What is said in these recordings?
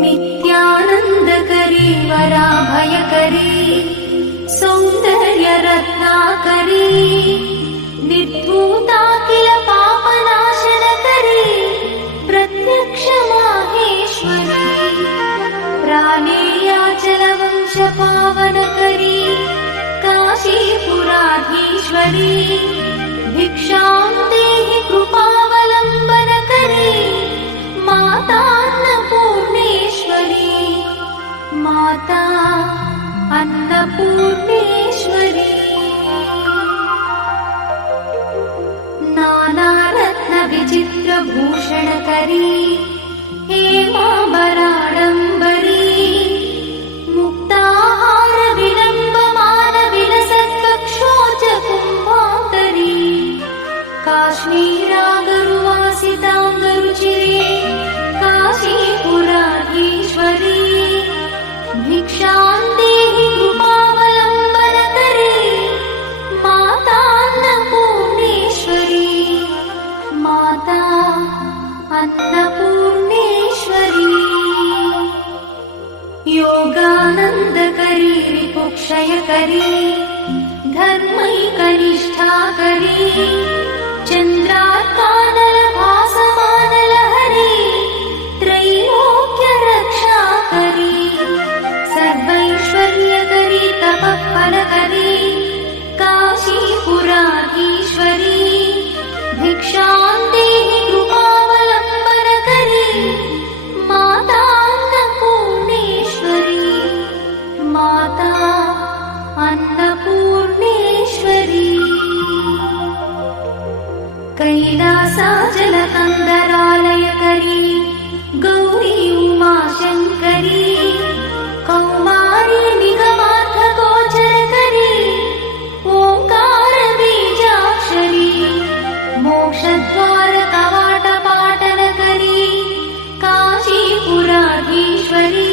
नित्यानन्दकरी वराभयकरी सौन्दर्यरत्नाकरी निर्धूताखिल पापनाशनकरी प्रत्यक्ष माहेश्वरी प्राणेयाचलवंशपावनकरी काशीपुराधीश्वरी भिक्षां देहि कृपावलम्बनकरी माता अन्नपूर्णेश्वरी माता अन्नपूर्णेश्वरी नानारत्नविचित्रभूषणकरी हेमाम्बराडम्बरी मुक्ताहारविलम्बमानविलसत्कक्षोजकुम्भान्तरी काश्मीरागरुवासिताङ्गरुचिरे काशीपुराधीश्वरी भिक्षां देहि कृपावलम्बनकरी माता अन्नपूर्णेश्वरी माता अन्नपूर्णेश्वरी योगानन्दकरी रिपुक्षयकरी धर्मैकनिष्ठाकरी चन्द्रार्कानलभासमानलहरी त्रैलोक्यरक्षाकरी सर्वैश्वर्यकरी तपःफलकरी काशीपुराधीश्वरी भिक्षां देहि कृपावलम्बनकरी माता अन्नपूर्णेश्वरी माता अन्नपूर्णेश्वरी कैलासाचलकन्दरालयकरी गौरी उमाशङ्करी कौमारी निगमार्थगोचरकरी ओङ्कारबीजाक्षरी मोक्षद्वारकवाटपाटनकरी काशीपुराधीश्वरी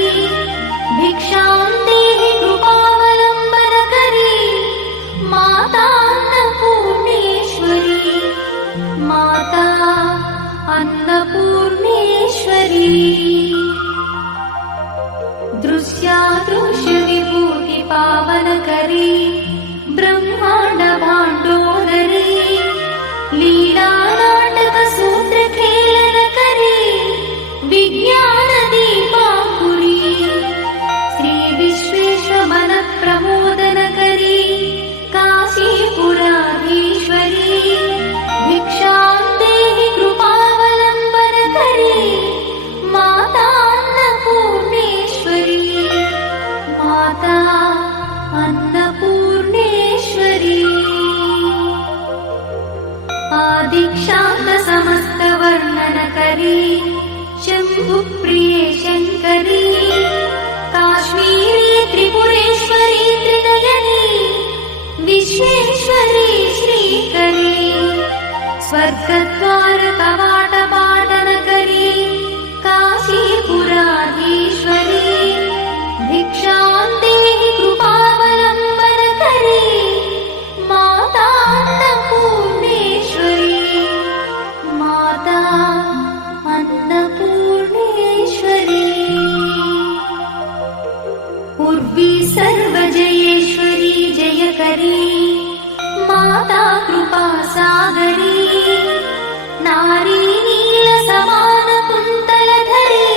भिक्षां देहि कृपावलम्बनकरी माता अन्नपूर्णेश्वरी माता अन्नपूर्णेश्वरी दृश्यादृश्यविभूतिपावनकरी ब्रह्माण्डभाण्डोदरी लीलानाटकसूत्रखेलनकरी विज्ञानदीपाङ्कुरी श्रीविश्वेश्वरमनःप्रमोदनकरी काशीपुराधीश्वरी भिक्षां देहि कृपावलम्बनकरी माता अन्नपूर्णेश्वरी माता अन्नपूर्णेश्वरी आदिक्षान्तसमस्तवर्णनकरी शम्भुप्रिये शङ्करी काश्मीरी त्रिपुरेश्वरी त्रिनयनी विश्वेश्वरी श्रीकरी स्वर्गद्वारकवाटपाटनकरी काशीपुराधीश्वरी भिक्षां देहि कृपावलम्बनकरी माता अन्नपूर्णेश्वरी माता अन्नपूर्णेश्वरी उर्वी सर्वजयेश्वरी जयकरी माता कृपासागरी नारी नीलसमानकुन्तलधरी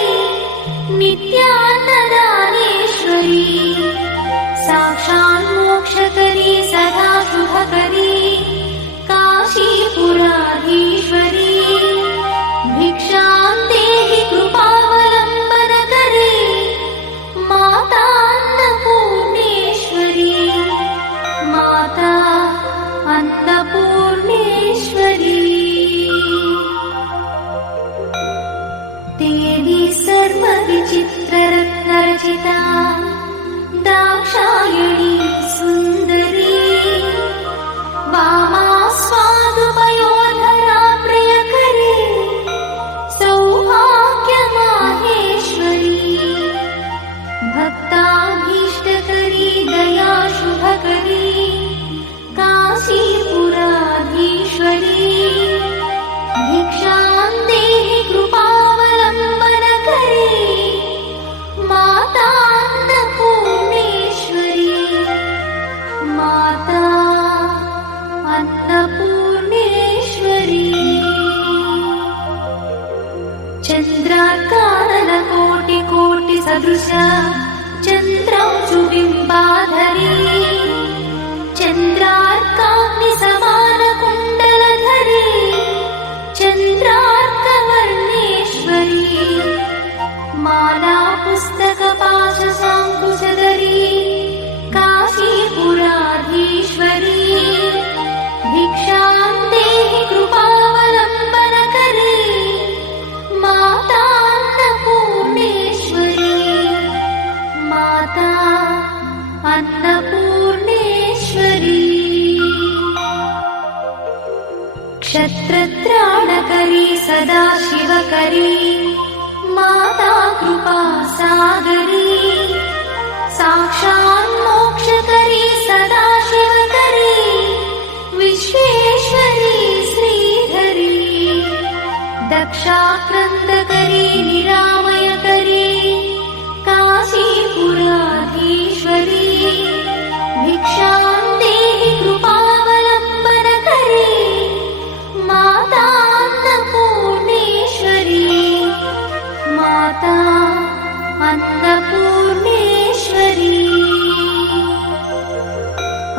नित्यान्नदानेश्वरी साक्षान्मोक्षकरी सदा शुभकरी काशीपुराधीश्वरी भिक्षां देहि कृपावलम्बनकरी माता अन्नपूर्णेश्वरी माता अन्नपूर्णेश्वरी देवी सर्वविचित्ररत्नरचिता दाक्षायणी सुन्दरी वामा स्वादुपयोधरा प्रियकरी सौभाग्यमाहेश्वरी भक्ताभीष्टकरी दया शुभकरी काशीपुराधीश्वरी भिक्षां देहि कृपावलम्बनकरी चन्द्रार्काननकोटिकोटिसदृश चन्द्रांशुबिम्बाधरी चन्द्रार्काग्निसमानकुण्डलधरी चन्द्रार्कवर्णेश्वरी माला पुस्तकपाशसाङ्कुशधरी काशीपुराधीश्वरी भिक्षां देहि कृपावलम्बनकरी माता अन्नपूर्णेश्वरी माता अन्नपूर्णेश्वरी क्षत्रत्राणकरी सदा शिवकरी माता कृपासागरी साक्षात् मोक्षकरी सदा शिवकरी विश्वेश्वरी श्रीधरी दक्षाक्रन्दकरी निरामयकरी काशीपुराधीश्वरी भिक्षां देहि कृपावलम्बनकरी माता अन्नपूर्णेश्वरी माता अन्नपूर्णेश्वरी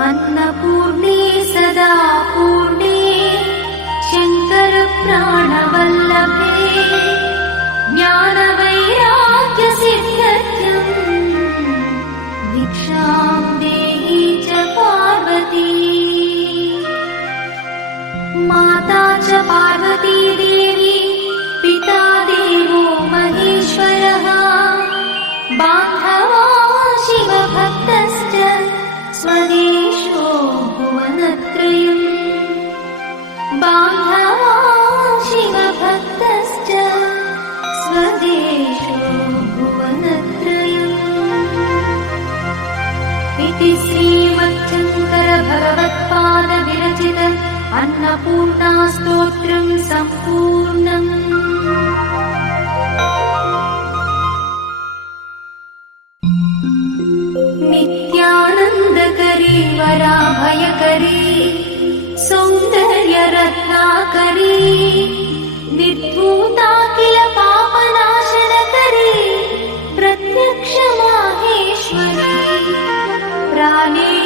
अन्नपूर्णे सदा पूर्णे शङ्करप्राणवल्लभे ज्ञानवैराग्यसिद्ध्यर्थं भिक्षां देहि च पार्वती माता च पार्वती देवी पिता देवो महेश्वरः बान्धवा शिवभक्तश्च स्वदेशो भुवनत्रयम् बान्धवा शिवभक्तश्च स्वदेशो भुवनत्रयम् इति श्रीमच्छङ्करभगवत्पादविरचित अन्नपूर्णास्तोत्रं सम्पूर्णम् नित्यानन्दकरी वराभयकरी सौन्दर्यरत्नाकरी निर्धूताखिल पापनाशनकरी प्रत्यक्ष माहेश्वरी प्राणेयाचलवंशपा